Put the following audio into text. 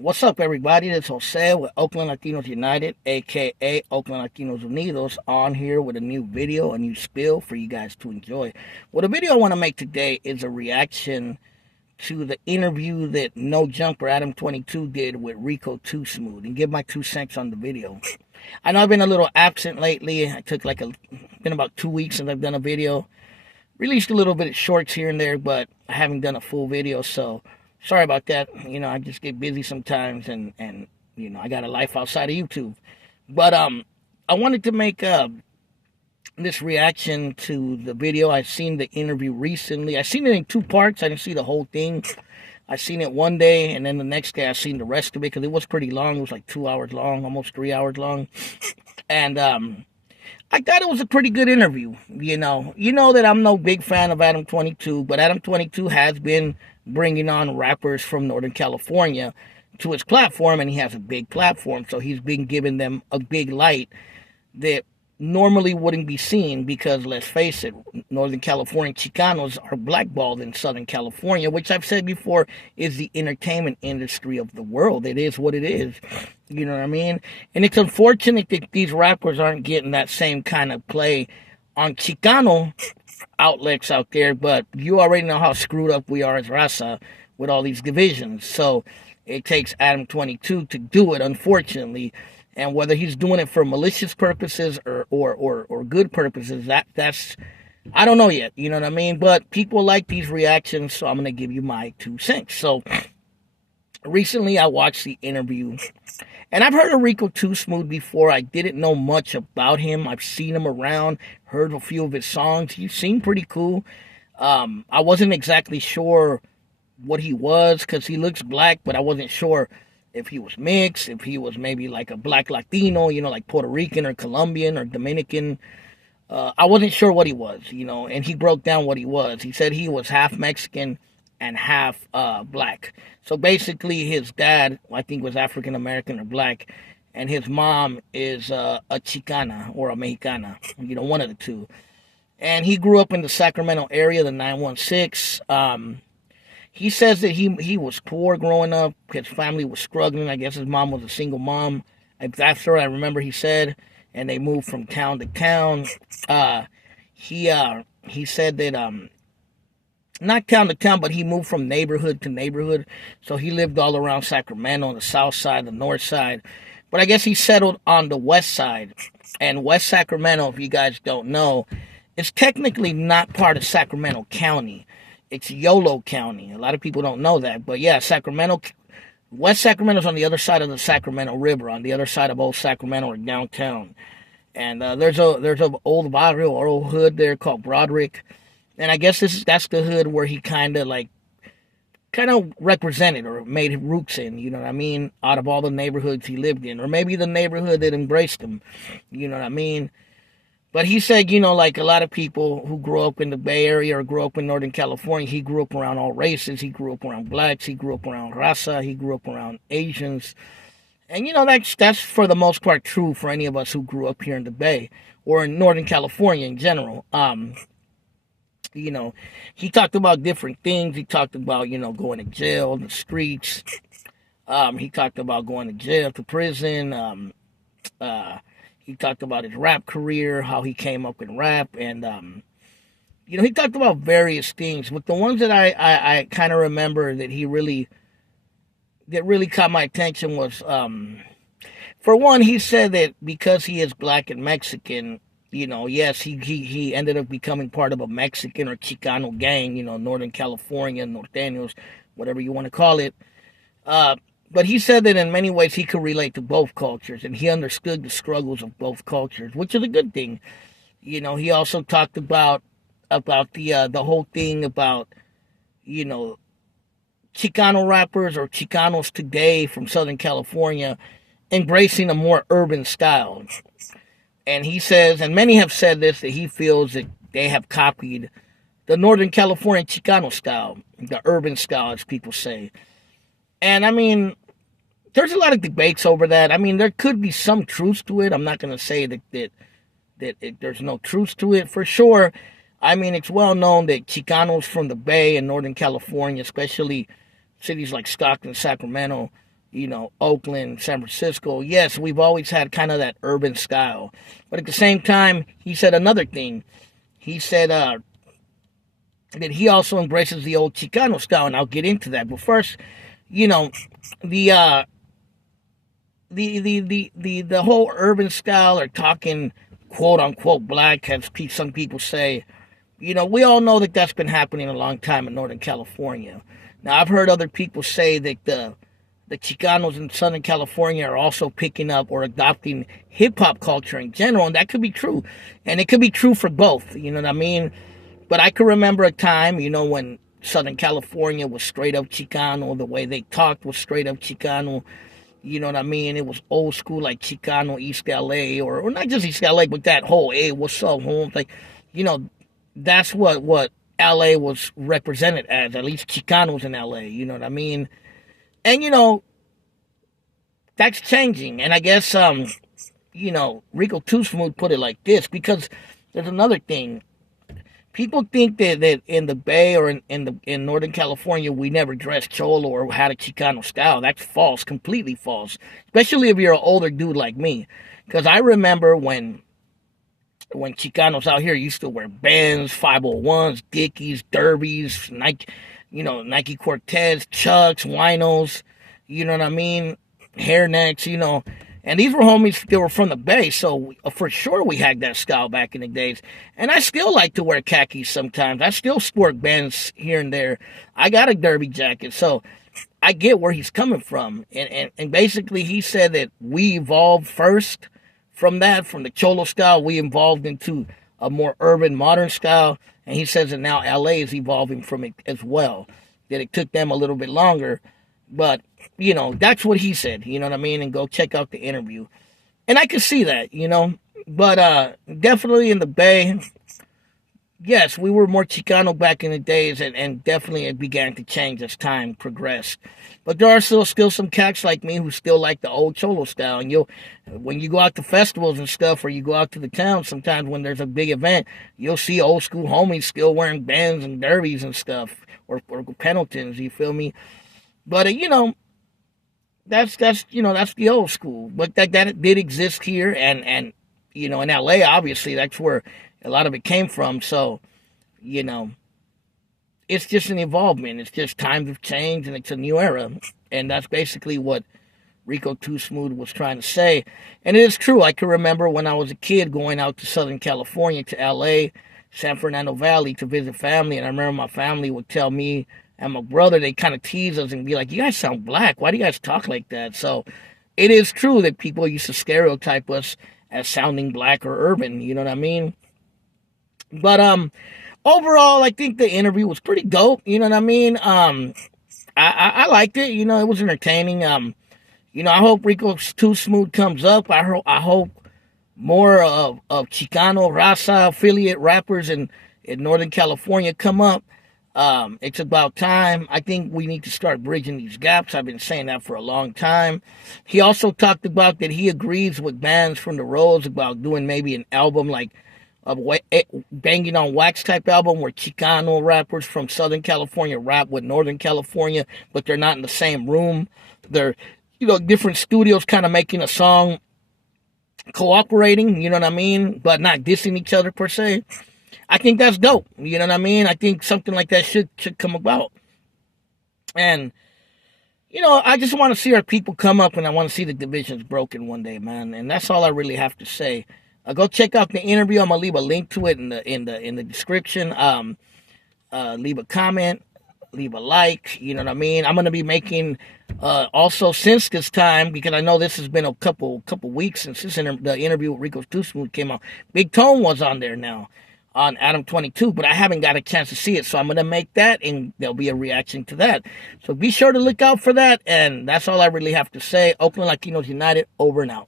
What's up, everybody? This is Jose with Oakland Latinos United, aka Oakland Latinos Unidos, on here with a new video, a new spill for you guys to enjoy. Well, the video I want to make today is a reaction to the interview that No Jumper Adam 22 did with Rico Too Smooth, and give my 2 cents on the video. I know I've been a little absent lately. I took been about 2 weeks since I've done a video. Released a little bit of shorts here and there, but I haven't done a full video, so sorry about that. I just get busy sometimes, and I got a life outside of YouTube. But I wanted to make this reaction to the video. I've seen the interview recently. I seen it in 2 parts. I didn't see the whole thing. I seen it one day, and then the next day I seen the rest of it because it was pretty long. It was like 2 hours long, almost 3 hours long, and I thought it was a pretty good interview. You know that I'm no big fan of Adam 22, but Adam 22 has been bringing on rappers from Northern California to his platform, and he has a big platform, so he's been giving them a big light that normally wouldn't be seen because, let's face it, Northern California Chicanos are blackballed in Southern California, which I've said before is the entertainment industry of the world. It is what it is. You know what I mean? And it's unfortunate that these rappers aren't getting that same kind of play on Chicano outlets out there, but you already know how screwed up we are as raza with all these divisions. So it takes Adam 22 to do it, unfortunately. And whether he's doing it for malicious purposes or good purposes, that's I don't know yet. You know what I mean? But people like these reactions, so I'm gonna give you my 2 cents. So recently I watched the interview, and I've heard of Rico Too Smooth before. I didn't know much about him. I've seen him around, heard a few of his songs. He seemed pretty cool. I wasn't exactly sure what he was because he looks black, but I wasn't sure if he was mixed, if he was maybe like a black Latino, like Puerto Rican or Colombian or Dominican. I wasn't sure what he was, and he broke down what he was. He said he was half Mexican and half black. So basically his dad, I think, was African American or black, and his mom is a Chicana or a Mexicana, one of the two. And he grew up in the Sacramento area, the 916. He says that he was poor growing up. His family was struggling. I guess his mom was a single mom. That's what I remember he said. And they moved from town to town. He said that not town to town, but he moved from neighborhood to neighborhood. So he lived all around Sacramento, on the south side, the north side. But I guess he settled on the west side. And West Sacramento, if you guys don't know, is technically not part of Sacramento County. It's Yolo County. A lot of people don't know that. But yeah, West Sacramento's on the other side of the Sacramento River, on the other side of Old Sacramento or downtown. And there's a old barrio or old hood there called Broderick. And I guess that's the hood where he kind of represented or made roots in, you know what I mean, out of all the neighborhoods he lived in. Or maybe the neighborhood that embraced him, you know what I mean. But he said, like a lot of people who grew up in the Bay Area or grew up in Northern California, he grew up around all races. He grew up around blacks. He grew up around raza. He grew up around Asians. And, that's for the most part true for any of us who grew up here in the Bay or in Northern California in general. He talked about different things. He talked about, going to jail, the streets. He talked about going to jail, to prison. He talked about his rap career, how he came up in rap, and he talked about various things. But the ones that I kind of remember that really caught my attention was, for one, he said that because he is black and Mexican, yes, he ended up becoming part of a Mexican or Chicano gang, Northern California, Norteños, whatever you want to call it. But he said that in many ways he could relate to both cultures, and he understood the struggles of both cultures, which is a good thing. He also talked about the whole thing about, Chicano rappers or Chicanos today from Southern California embracing a more urban style. And he says, and many have said this, that he feels that they have copied the Northern California Chicano style, the urban style, as people say. And I mean, there's a lot of debates over that. I mean, there could be some truth to it. I'm not going to say that there's no truth to it. For sure, I mean, it's well known that Chicanos from the Bay and Northern California, especially cities like Stockton, Sacramento, Oakland, San Francisco. Yes, we've always had kind of that urban style. But at the same time, he said another thing. He said that he also embraces the old Chicano style, and I'll get into that. But first, you know, the uh, the whole urban style, or talking quote unquote black, as some people say. We all know that that's been happening a long time in Northern California. Now, I've heard other people say that the Chicanos in Southern California are also picking up or adopting hip hop culture in general, and that could be true. And it could be true for both, you know what I mean? But I can remember a time, when Southern California was straight up Chicano, the way they talked was straight up Chicano, you know what I mean? It was old school, like Chicano East LA, or not just East LA, but that whole, hey, what's up, home? Like, that's what LA was represented as, at least Chicanos in LA, you know what I mean? And, that's changing. And I guess, Rico Too Smooth put it like this, because there's another thing. People think that in the Bay or in Northern California, we never dressed cholo or had a Chicano style. That's false, completely false, especially if you're an older dude like me. Because I remember when Chicanos out here used to wear Benz, 501s, Dickies, Derbies, Nike Cortez, Chucks, Winos, you know what I mean? Hairnecks, And these were homies that were from the Bay, so for sure we had that style back in the days. And I still like to wear khakis sometimes. I still sport Benz here and there. I got a derby jacket, so I get where he's coming from. And basically he said that we evolved first from the Cholo style. We evolved into a more urban, modern style. And he says that now LA is evolving from it as well. That it took them a little bit longer. But, that's what he said, you know what I mean? And go check out the interview. And I can see that, But definitely in the Bay, yes, we were more Chicano back in the days, and definitely it began to change as time progressed. But there are still some cats like me who still like the old Cholo style. And when you go out to festivals and stuff, or you go out to the town, sometimes when there's a big event, you'll see old school homies still wearing bands and derbies and stuff, or Pendletons, you feel me? But that's the old school. But that did exist here, and in LA, obviously that's where a lot of it came from. So, it's just an evolvement. It's just times have changed, and it's a new era. And that's basically what Rico Too Smooth was trying to say. And it is true. I can remember when I was a kid going out to Southern California, to LA, San Fernando Valley, to visit family. And I remember my family would tell me and my brother, they kind of tease us and be like, you guys sound black. Why do you guys talk like that? So it is true that people used to stereotype us as sounding black or urban. You know what I mean? But overall, I think the interview was pretty dope. You know what I mean? I liked it. It was entertaining. I hope Rico Too Smooth comes up. I hope more of Chicano, Raza, affiliate rappers in Northern California come up. It's about time. I think we need to start bridging these gaps. I've been saying that for a long time. He also talked about that he agrees with bands from the roads about doing maybe an album like a Banging on Wax type album where Chicano rappers from Southern California rap with Northern California, but they're not in the same room. They're, different studios kind of making a song, cooperating, you know what I mean, but not dissing each other per se. I think that's dope. You know what I mean? I think something like that should come about. And, I just want to see our people come up, and I want to see the divisions broken one day, man. And that's all I really have to say. Go check out the interview. I'm gonna leave a link to it in the description. Leave a comment, leave a like. You know what I mean? I'm gonna be making also since this time, because I know this has been a couple weeks since the interview with Rico Too Smooth came out. Big Tone was on there now, on Adam 22, but I haven't got a chance to see it, so I'm going to make that, and there'll be a reaction to that. So be sure to look out for that, and that's all I really have to say. Oakland Latinos United, over and out.